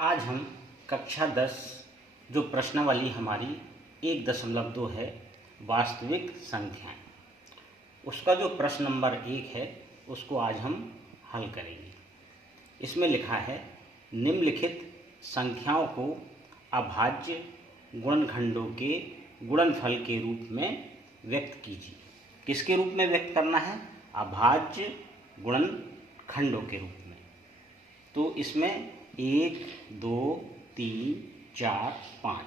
आज हम कक्षा 10 जो प्रश्नावली हमारी 1.2 है वास्तविक संख्याएं, उसका जो प्रश्न नंबर 1 है उसको आज हम हल करेंगे। इसमें लिखा है निम्नलिखित संख्याओं को अभाज्य गुणनखंडों के गुणनफल के रूप में व्यक्त कीजिए। किसके रूप में व्यक्त करना है? अभाज्य गुणनखंडों के रूप में। तो इसमें 1, 2, 3, 4, 5,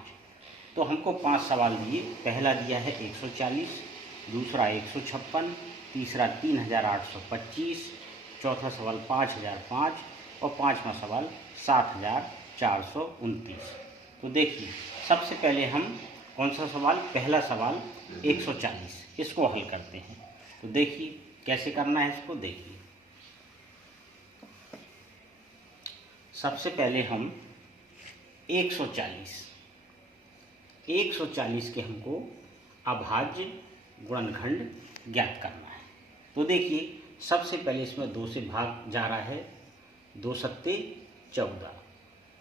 तो हमको 5 सवाल दिए। पहला दिया है 140, दूसरा 156, तीसरा 3825, चौथा सवाल 5005 और पाँचवा सवाल 7429। तो देखिए, सबसे पहले हम कौन सा सवाल, पहला सवाल 140, इसको हल करते हैं। तो देखिए कैसे करना है इसको। देखिए, सबसे पहले हम 140 के हमको अभाज्य गुणनखंड ज्ञात करना है। तो देखिए, सबसे पहले इसमें 2 से भाग जा रहा है, 2 सत्ते 14,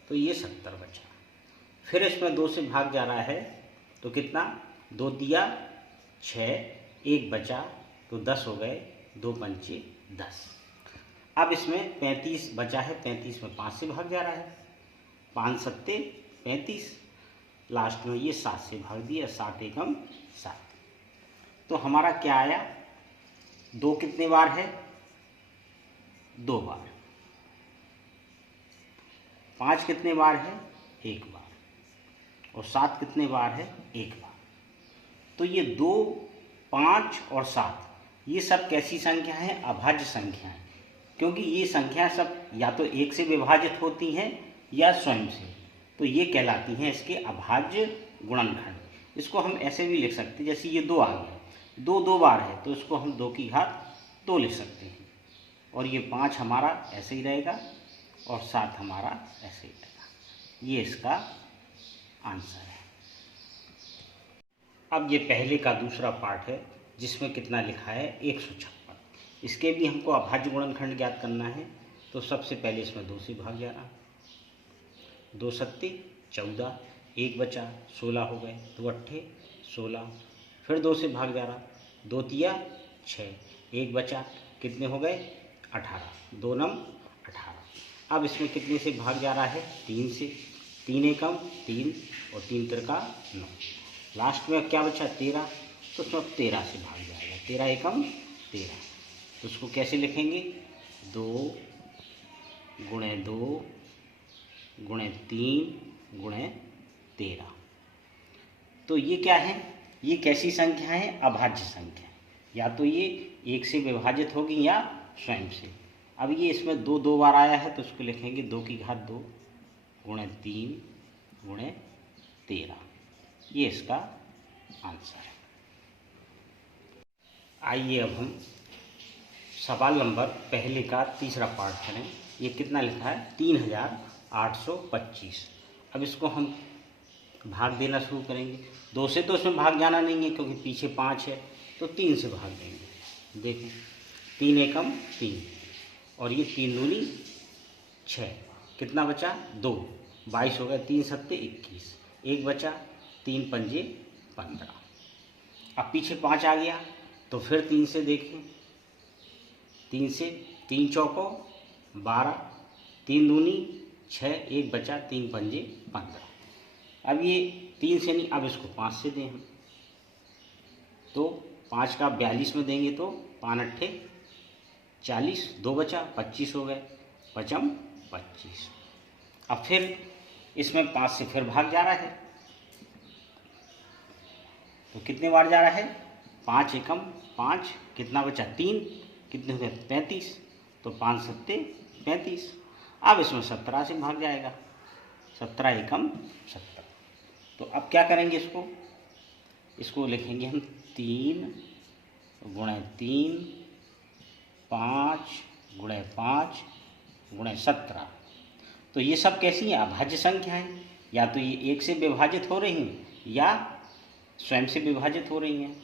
तो ये 70 बचा। फिर इसमें 2 से भाग जा रहा है तो कितना, 2 दिया 6, 1 बचा तो 10 हो गए, 2 पंचे 10। अब इसमें 35 बचा है, 35 में 5 से भाग जा रहा है, 5 सत्ते 35, लास्ट में ये 7 से भाग दिया, 7 एकम 7। तो हमारा क्या आया, 2 कितने बार है, 2 बार। 5 कितने बार है, 1 बार। और 7 कितने बार है, 1 बार। तो ये 2, 5 और 7 ये सब कैसी संख्या है, अभाज्य संख्या है, क्योंकि ये संख्या सब या तो 1 से विभाजित होती हैं या स्वयं से। तो ये कहलाती हैं इसके अभाज्य गुणनखंड। इसको हम ऐसे भी लिख सकते हैं, जैसे ये 2 आ गया, 2 2 बार है तो इसको हम 2 की घात 2 लिख सकते हैं। और ये 5 हमारा ऐसे ही रहेगा और 7 हमारा ऐसे ही रहेगा। ये इसका आंसर है। अब ये पहले का दूसरा पार्ट है जिसमें कितना लिखा है, 156। इसके भी हमको अभाज्य गुणनखंड ज्ञात करना है। तो सबसे पहले इसमें 2 से भाग जा रहा, 2 सत्ते 14, 1 बचा 16 हो गए, 2 अट्ठे 16। फिर 2 से भाग जा रहा, 2 तिया 6, 1 बचा, कितने हो गए 18, 2 नम 18। अब इसमें कितने से भाग जा रहा है, 3 से, 3 एकम 3 और 3 तिरका 9। लास्ट में क्या बचा, 13, तो उसमें 13 से भाग जाएगा, 13 एकम 13। तो उसको कैसे लिखेंगे, 2 गुणे 2 गुणे 3 गुणे 13। तो ये क्या है, ये कैसी संख्या है, अभाज्य संख्या। या तो ये 1 से विभाजित होगी या स्वयं से। अब ये इसमें 2 2 बार आया है तो उसको लिखेंगे 2 की घात 2 गुणे 3 गुणे 13। ये इसका आंसर है। आइए अब हम सवाल नंबर पहले का तीसरा पार्ट करें। ये कितना लिखा है, 3825। अब इसको हम भाग देना शुरू करेंगे। 2 से तो इसमें भाग जाना नहीं है क्योंकि पीछे 5 है, तो 3 से भाग देंगे। देखो, 3 एकम 3 और ये 3 दूनी 6, कितना बचा 2, 22 हो गए, 3 सत्ते 21, 1 बचा, 3 पंजे 15। अब पीछे 5 आ गया तो फिर 3 से देखें, 3 से, 3 चौको 12, 3 दूनी 6, 1 बचा, 3 पंजे 15। अब ये 3 से नहीं, अब इसको 5 से दें हम, तो 5 का 42 में देंगे तो 5 अट्ठे 40, 2 बचा, 25 हो गए, पचम 25। अब फिर इसमें 5 से फिर भाग जा रहा है, तो कितने बार जा रहा है, 5 एकम 5, कितना बचा 3, कितने हो गए 35, तो 5 सत्ते 35। अब इसमें 17 से भाग जाएगा, 17 एकम 70। तो अब क्या करेंगे, इसको लिखेंगे हम 3 गुणे 3 5 गुणे 5 गुणे 17। तो ये सब कैसी हैं, अभाज्य संख्या हैं। या तो ये 1 से विभाजित हो रही हैं या स्वयं से विभाजित हो रही हैं।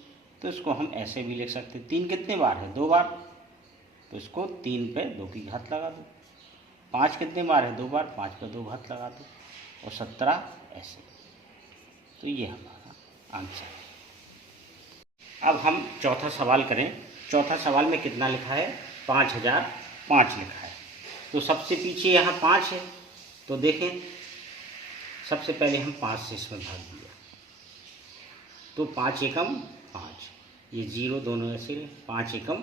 तो इसको हम ऐसे भी लिख सकते हैं, 3 कितने बार है, 2 बार, तो इसको 3 पे 2 की घात लगा दो, 5 कितने बार है? 2 बार, 5 पे 2 घात लगा दो और 17 ऐसे। तो ये हमारा आंसर है। अब हम चौथा सवाल करें। चौथा सवाल में कितना लिखा है? 5005 लिखा है। तो सबसे पीछे यहाँ 5 है, तो देखें सबसे पहले हम 5 से इसमें भाग दिया, तो 5 एकम 5, ये 0 दोनों ऐसे, 5 एकम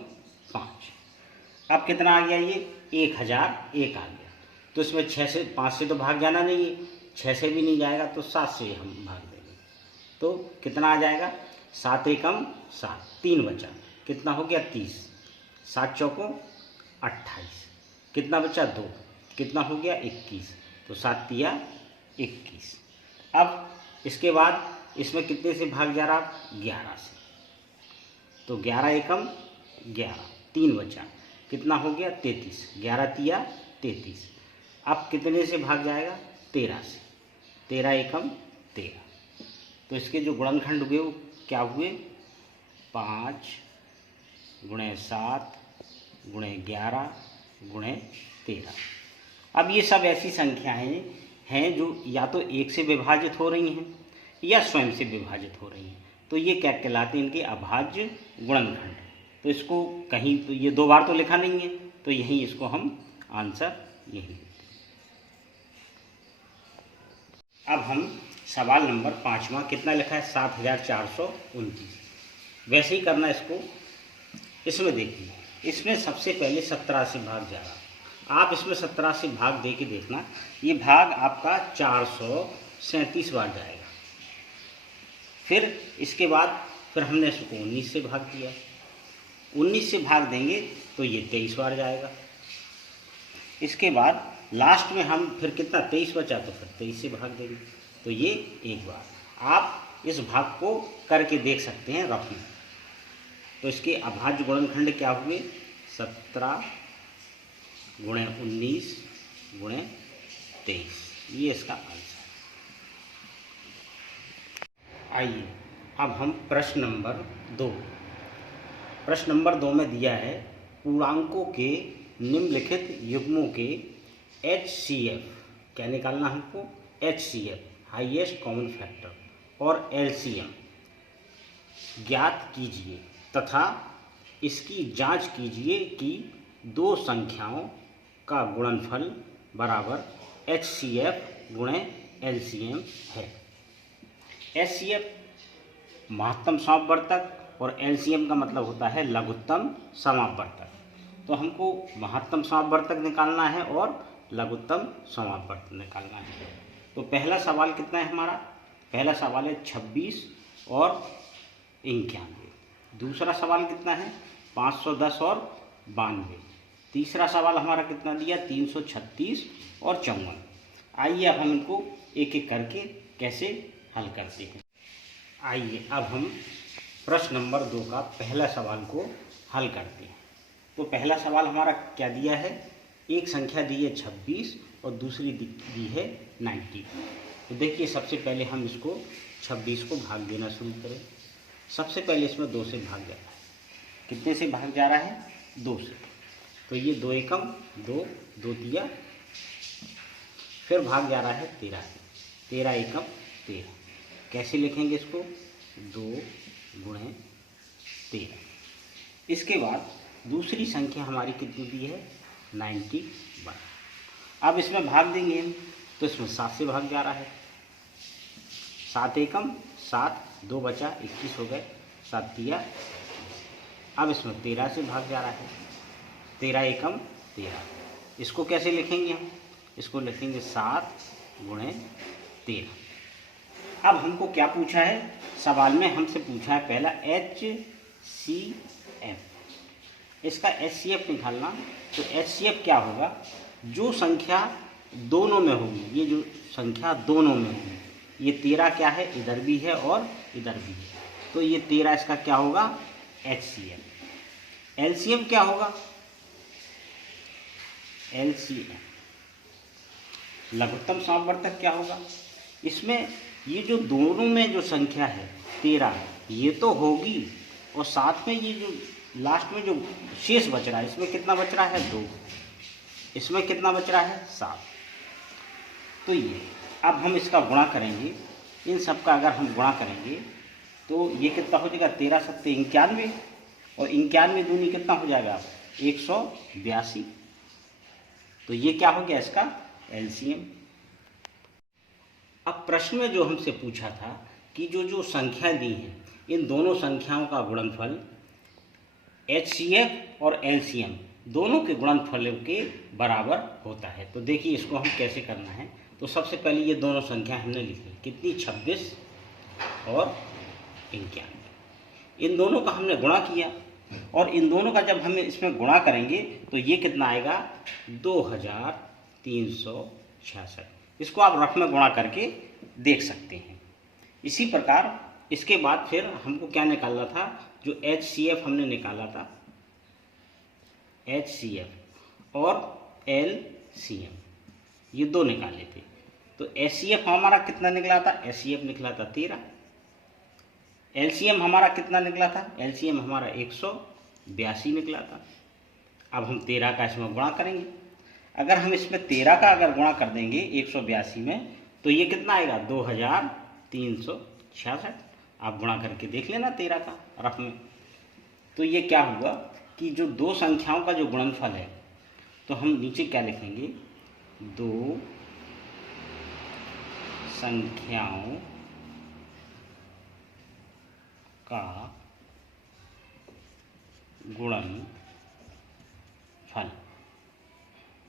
5। अब कितना आ गया? ये 1001 आ गया। तो इसमें 6 से 5 से तो भाग जाना नहीं है, 6 से भी नहीं जाएगा, तो 7 से हम भाग देंगे। तो कितना आ जाएगा? 7 एकम 7, 3 बचा, कितना हो गया? 30, 7 चौको 28, कितना बचा? 2, कितना हो गया? 21, तो 7 तिया 21। अब इसके बाद इसमें कितने से भाग जा रहा? 11 से, तो 11 एकम 11, 3 बचा, कितना हो गया? 33, 11 तिया 33। अब कितने से भाग जाएगा? 13 से, 13 एकम 13। तो इसके जो गुणनखंड हुए वो क्या हुए? 5 × 7 × 11 × 13। अब ये सब ऐसी संख्याएं हैं जो या तो 1 से विभाजित हो रही हैं या स्वयं से विभाजित हो रही हैं, तो ये क्या कहलाते हैं? इनके अभाज्य गुणनखंड। तो इसको कहीं तो ये 2 बार तो लिखा नहीं है, तो यहीं इसको हम आंसर यही देते हैं। अब हम सवाल नंबर 5वां, कितना लिखा है? 7429। वैसे ही करना इसको। इसमें देखिए, इसमें सबसे पहले 17 से भाग जा रहा। आप इसमें 17 से भाग दे के देखना, ये भाग आपका 437 बार जाएगा। फिर इसके बाद फिर हमने इसको 19 से भाग दिया, 19 से भाग देंगे तो ये 23 बार जाएगा। इसके बाद लास्ट में हम फिर कितना? 23 बचा, तो फिर 23 से भाग देंगे, तो ये 1 बार। आप इस भाग को करके देख सकते हैं रफ में। तो इसके अभाज्य गुणनखंड क्या हुए? 17 × 19 × 23, ये इसका आंसर। आइए अब हम प्रश्न नंबर 2। प्रश्न नंबर 2 में दिया है पूर्णांकों के निम्नलिखित युग्मों के HCF, क्या निकालना हमको? HCF, हाईएस्ट कॉमन फैक्टर, और LCM ज्ञात कीजिए तथा इसकी जांच कीजिए कि 2 संख्याओं का गुणनफल बराबर HCF × LCM है। HCF महत्तम समापवर्तक और LCM का मतलब होता है लघुत्तम समापवर्तक। तो हमको महत्तम समापवर्तक निकालना है और लघुत्तम समापवर्तक निकालना है। तो पहला सवाल कितना है हमारा? पहला सवाल है 26 और 91। दूसरा सवाल कितना है? 510 और 92। तीसरा सवाल हमारा कितना दिया? 336 और 54। आइए अब हम इनको एक एक करके कैसे हल करते हैं। आइए अब हम प्रश्न नंबर 2 का पहला सवाल को हल करते हैं। तो पहला सवाल हमारा क्या दिया है? एक संख्या दी है 26 और दूसरी दी है 90। तो देखिए सबसे पहले हम इसको 26 को भाग देना शुरू करें। सबसे पहले इसमें 2 से भाग जा रहा है। कितने से भाग जा रहा है? 2 से। तो ये 2 एकम 2, 2 दिया, फिर भाग जा रहा है 13 से, 13 एकम 13। कैसे लिखेंगे इसको? 2 × 13। इसके बाद दूसरी संख्या हमारी कितनी दी है? 91। अब इसमें भाग देंगे हम, तो इसमें 7 से भाग जा रहा है। 7 एकम 7, 2 बचा, 21 हो गए, 7 दिया। अब इसमें 13 से भाग जा रहा है, 13 एकम 13। इसको कैसे लिखेंगे हम? इसको लिखेंगे 7 × 13। अब हमको क्या पूछा है सवाल में? हमसे पूछा है पहला HCF। इसका HCF निकालना। तो HCF क्या होगा? जो संख्या दोनों में होगी, ये जो संख्या दोनों में होगी, ये 13 क्या है? इधर भी है और इधर भी है, तो ये 13 इसका क्या होगा? HCF। LCM क्या होगा? LCM लघुत्तम समापवर्तक क्या होगा? इसमें ये जो दोनों में जो संख्या है 13, ये तो होगी, और साथ में ये जो लास्ट में जो शेष बच रहा है, इसमें कितना बच रहा है? 2। इसमें कितना बच रहा है 7। तो ये अब हम इसका गुणा करेंगे, इन सब का अगर हम गुणा करेंगे तो ये कितना हो जाएगा 13 सत्ते 91, और 91 दूनी कितना हो जाएगा 182। तो ये क्या हो गया इसका एलसीएम। अब प्रश्न में जो हमसे पूछा था कि जो संख्याएं दी हैं इन दोनों संख्याओं का गुणनफल HCF और LCM दोनों के गुणनफलों के बराबर होता है। तो देखिए इसको हम कैसे करना है। तो सबसे पहले ये दोनों संख्या हमने लिखी कितनी 26 और 91, इन दोनों का हमने गुणा किया और इन दोनों का जब हम इसमें गुणा करेंगे तो ये कितना आएगा 2366। इसको आप रफ में गुणा करके देख सकते हैं। इसी प्रकार इसके बाद फिर हमको क्या निकालना था, जो HCF हमने निकाला था, HCF और LCM ये दो निकाले थे। तो HCF हमारा कितना निकला था, HCF निकला था 13। LCM हमारा कितना निकला था, LCM हमारा 182 निकला था। अब हम 13 का इसमें गुणा करेंगे। अगर हम इसमें 13 का अगर गुणा कर देंगे 182 में तो ये कितना आएगा 2366। आप गुणा करके देख लेना 13 का रफ में। तो ये क्या हुआ कि जो दो संख्याओं का जो गुणनफल है, तो हम नीचे क्या लिखेंगे, दो संख्याओं का गुणनफल,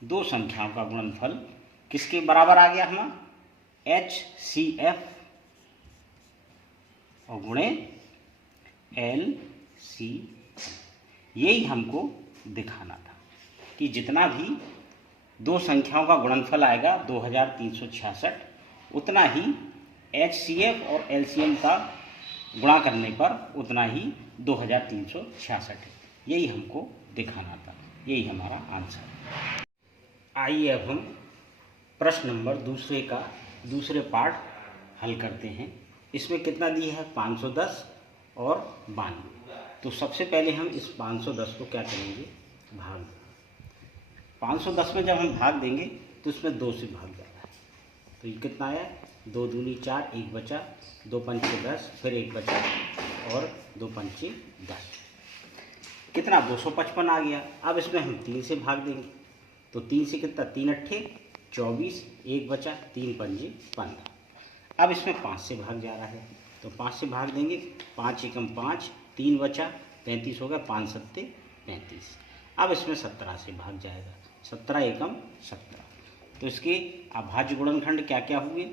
दो संख्याओं का गुणनफल किसके बराबर आ गया हमारा HCF और गुणे LCM। यही हमको दिखाना था कि जितना भी दो संख्याओं का गुणनफल आएगा 2366, उतना ही HCF और LCM का गुणा करने पर उतना ही 2366 है। यही हमको दिखाना था, यही हमारा आंसर। आइए अब हम प्रश्न नंबर दूसरे पार्ट हल करते हैं। इसमें कितना दिया है 510 और 92। तो सबसे पहले हम इस 510 को क्या करेंगे, भाग। 510 में जब हम भाग देंगे तो इसमें 2 से भाग जाता है। तो ये कितना आया 2 दूनी 4, 1 बचा, 2 पंचे 10, फिर 1 बचा और 2 पंचे 10, कितना 255 आ गया। अब इसमें हम 3 से भाग देंगे तो 3 से कितना 3 अट्ठे 24, 1 बचा, 3 पंजे 15। अब इसमें 5 से भाग जा रहा है तो 5 से भाग देंगे, 5 एकम 5, 3 बचा, 35 हो गया, 5 सत्ते 35। अब इसमें 17 से भाग जाएगा, 17 एकम 17। तो इसके अभाज्य गुणनखंड क्या क्या हुए,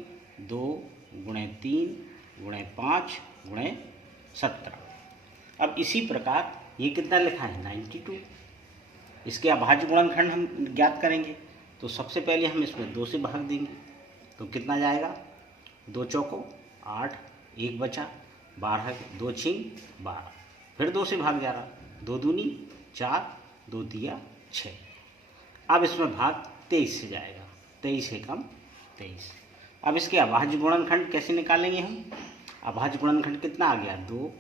2 गुणे 3 गुणे 5 गुणे 17। अब इसी प्रकार ये कितना लिखा है 92। इसके अभाज्य गुणनखंड हम ज्ञात करेंगे। तो सबसे पहले हम इसमें 2 से भाग देंगे तो कितना जाएगा, 2 चौको 8, 1 बचा, 12, 2 छीन 12, फिर 2 से भाग जा रहा, 2 दूनी 4, 2 दिया 6। अब इसमें भाग 23 से जाएगा, 23 एकम 23। अब इसके अभाज्य गुणनखंड कैसे निकालेंगे हम, अभाज्य गुणनखंड कितना आ गया 2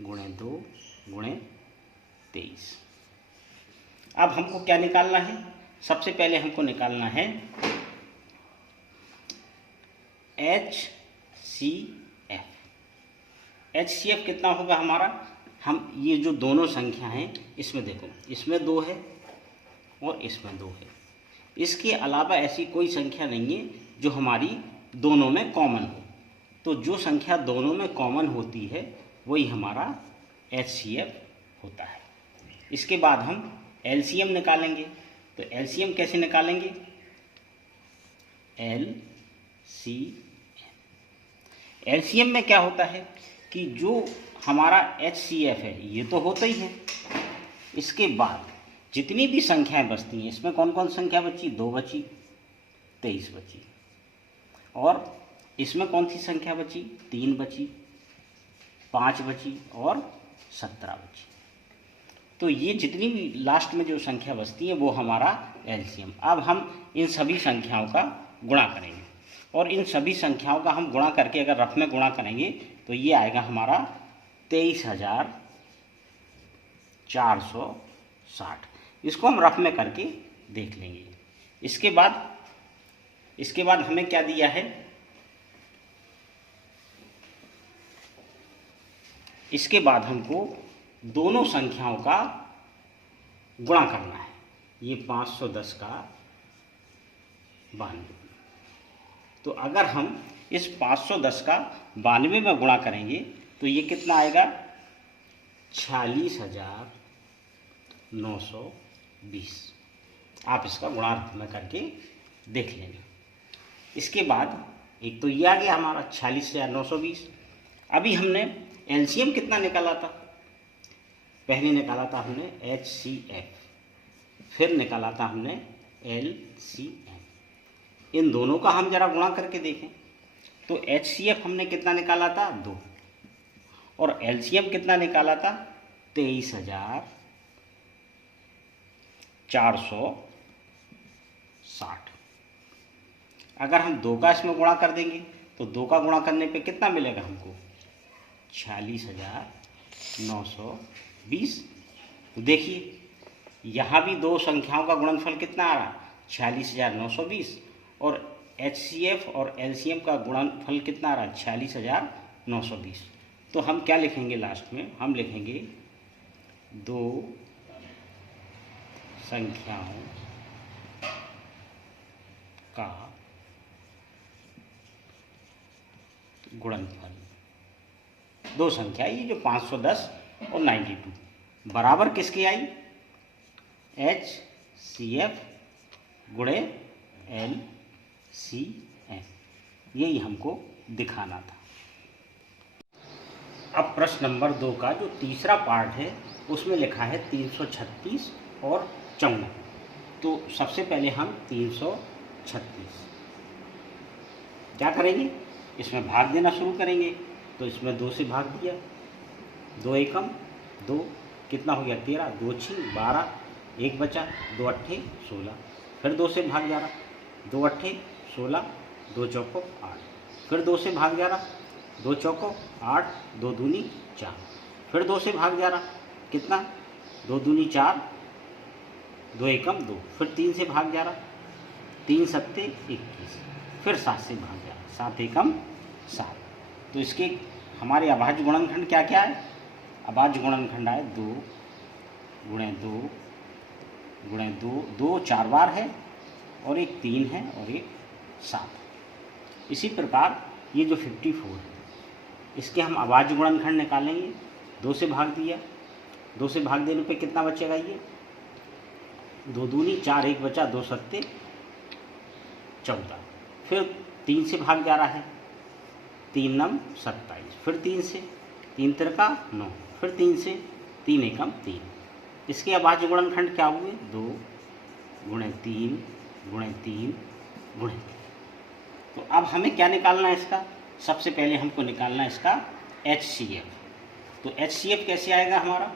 गुणे 2 गुणे 23। अब हमको क्या निकालना है, सबसे पहले हमको निकालना है HCF। HCF कितना होगा हमारा, हम ये जो दोनों संख्या हैं इसमें देखो, इसमें 2 है और इसमें 2 है। इसके अलावा ऐसी कोई संख्या नहीं है जो हमारी दोनों में कॉमन हो। तो जो संख्या दोनों में कॉमन होती है वही हमारा HCF होता है। इसके बाद हम LCM निकालेंगे। तो LCM कैसे निकालेंगे, LCM में क्या होता है कि जो हमारा HCF है ये तो होता ही है, इसके बाद जितनी भी संख्याएं बचती हैं, इसमें कौन कौन संख्या बची, 2 बची, 23 बची, और इसमें कौन सी संख्या बची, 3 बची, 5 बची और 17 बची। तो ये जितनी भी लास्ट में जो संख्या बचती है वो हमारा LCM। अब हम इन सभी संख्याओं का गुणा करेंगे और इन सभी संख्याओं का हम गुणा करके अगर रफ में गुणा करेंगे तो ये आएगा हमारा 23,460। इसको हम रफ में करके देख लेंगे। इसके बाद हमें क्या दिया है, इसके बाद हमको दोनों संख्याओं का गुणा करना है। ये 510 का 92, तो अगर हम इस 510 का 92 में गुणा करेंगे तो ये कितना आएगा, 46,920। आप इसका गुणार्थ में करके देख लेंगे। इसके बाद एक तो ये आ गया हमारा 46,920। अभी हमने एलसीएम कितना निकाला था, पहले निकाला था हमने HCF, फिर निकाला था हमने LCM। इन दोनों का हम जरा गुणा करके देखें तो HCF हमने कितना निकाला था, 2, और LCM कितना निकाला था, 23,460। अगर हम 2 का इसमें गुणा कर देंगे तो 2 का गुणा करने पे कितना मिलेगा हमको, 46,920। तो देखिए यहाँ भी दो संख्याओं का गुणनफल कितना आ रहा, 46,920, और HCF और LCM का गुणनफल कितना आ रहा, 46,920। तो हम क्या लिखेंगे लास्ट में, हम लिखेंगे दो संख्याओं का गुणनफल। दो संख्या ये जो 510 और 92 बराबर किसकी आई, HCF गुणे LCM, यही हमको दिखाना था। अब प्रश्न नंबर 2 का जो तीसरा पार्ट है उसमें लिखा है 336 और 54। तो सबसे पहले हम 336 क्या करेंगे, इसमें भाग देना शुरू करेंगे। तो इसमें 2 से भाग दिया, 2 एकम 2, कितना हो गया 13, 2 6 12, 1 बचा, 2 अट्ठे 16, फिर 2 से भाग जा रहा, 2 अट्ठे 16, 2 चौको 8, फिर 2 से भाग जा रहा, 2 चौको 8, 2 दूनी 4, फिर 2 से भाग जा रहा, कितना 2 दूनी 4, 2 एकम 2, फिर 3 से भाग जा रहा, 3 सत्ते 21, फिर 7 से भाग जा रहा, 7 एकम 7। तो इसके हमारे अभाज्य गुणनखंड क्या क्या है, अभाज्य गुणनखंड है 2 गुणे 2 गुणे 2, 2 4 बार है और एक 3 है और एक 7। इसी प्रकार ये जो 54 है इसके हम अभाज्य गुणनखंड निकालेंगे। 2 से भाग दिया, 2 से भाग देने पे कितना बचेगा, ये 2 दूनी 4, 1 बचा, 2 सत्ते 14, फिर 3 से भाग जा रहा है, 3 नम 27, फिर 3 से, 3 तिरका 9, फिर 3 से, 3 एकम 3। इसके अभाज्य गुणनखंड क्या हुए, 2 गुणे 3 गुणे 3 गुणे 3। तो अब हमें क्या निकालना है इसका, सबसे पहले हमको निकालना है इसका HCF। तो HCF कैसे आएगा हमारा,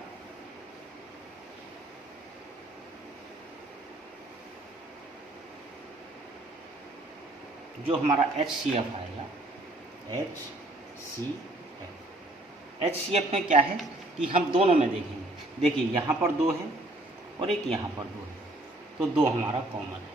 जो हमारा HCF आएगा, HCF में क्या है कि हम दोनों में देखेंगे। देखिए यहाँ पर 2 है और एक यहाँ पर 2 है, तो 2 हमारा कॉमन है।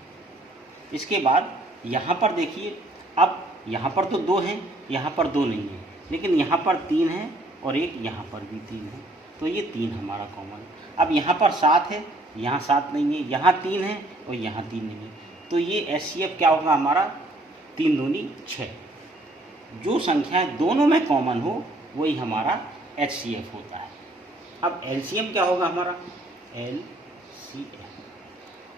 इसके बाद यहाँ पर देखिए, अब यहाँ पर तो 2 है, यहाँ पर 2 नहीं है, लेकिन यहाँ पर 3 है और एक यहाँ पर भी 3 है, तो ये 3 हमारा कॉमन है। अब यहाँ पर 7 है, यहाँ 7 नहीं है, यहाँ 3 है और यहाँ 3 नहीं है, तो ये HCF क्या होगा हमारा, 3 दूनी 6। जो संख्याएं दोनों में कॉमन हो वही हमारा HCF होता है। अब LCM क्या होगा हमारा, LCM।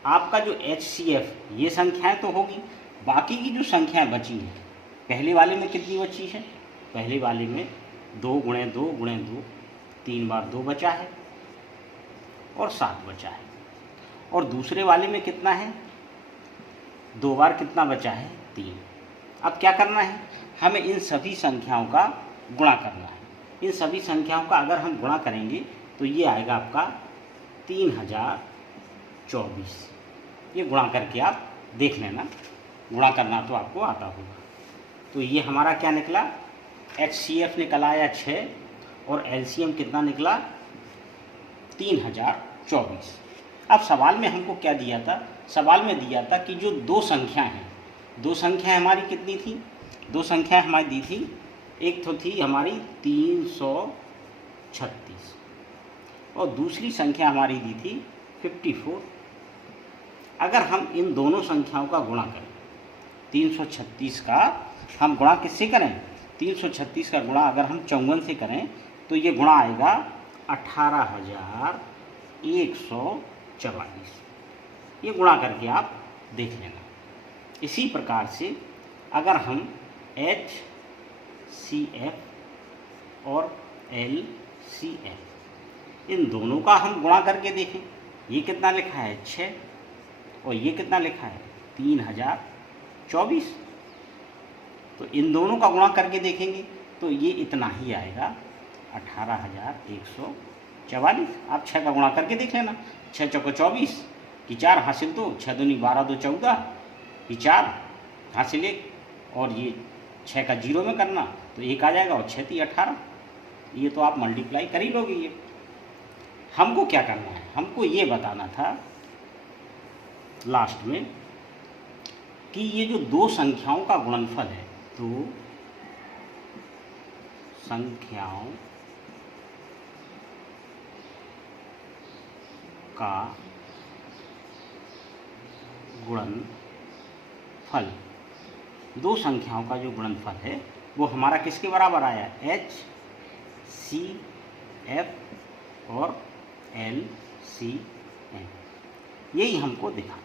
आपका जो HCF ये संख्याएं तो होगी, बाकी की जो संख्याएं बची हैं, पहले वाले में कितनी बची है, पहले वाले में 2 गुणे 2 गुणे 2, 3 बार 2 बचा है और 7 बचा है, और दूसरे वाले में कितना है, 2 बार कितना बचा है, 3। अब क्या करना है, हमें इन सभी संख्याओं का गुणा करना है। इन सभी संख्याओं का अगर हम गुणा करेंगे तो ये आएगा आपका 3024। ये गुणा करके आप देख लेना, गुणा करना तो आपको आता होगा। तो ये हमारा क्या निकला, HCF निकला आया 6 और LCM कितना निकला, 3024। अब सवाल में हमको क्या दिया था, सवाल में दिया था कि जो दो संख्या हैं, दो संख्या हमारी कितनी थी, दो संख्या हमारी दी थी, एक तो थी हमारी 336 और दूसरी संख्या हमारी दी थी 54। अगर हम इन दोनों संख्याओं का गुणा करें, 336 का हम गुणा किससे करें, 336 का गुणा अगर हम 54 से करें तो ये गुणा आएगा 18,144। ये गुणा करके आप देख लेना। इसी प्रकार से अगर हम HCF और LCF इन दोनों का हम गुणा करके देखें, ये कितना लिखा है 6 और ये कितना लिखा है 3024, तो इन दोनों का गुणा करके देखेंगे तो ये इतना ही आएगा 18,144। आप 6 का गुणा करके देख लेना, 6 चौको 24 की 4 हासिल 2, 6 दूनी 12 2 14 की 4 हासिल 1 और ये 6 का 0 में करना तो 1 आ जाएगा और 6 3 18। ये तो आप मल्टीप्लाई कर ही लोगे। ये हमको क्या करना है, हमको ये बताना था लास्ट में कि ये जो दो संख्याओं का गुणनफल है, दो संख्याओं का गुणनफल, दो संख्याओं का जो गुणनफल है वो हमारा किसके बराबर आया, HCF और LCM। यही हमको दिखाना।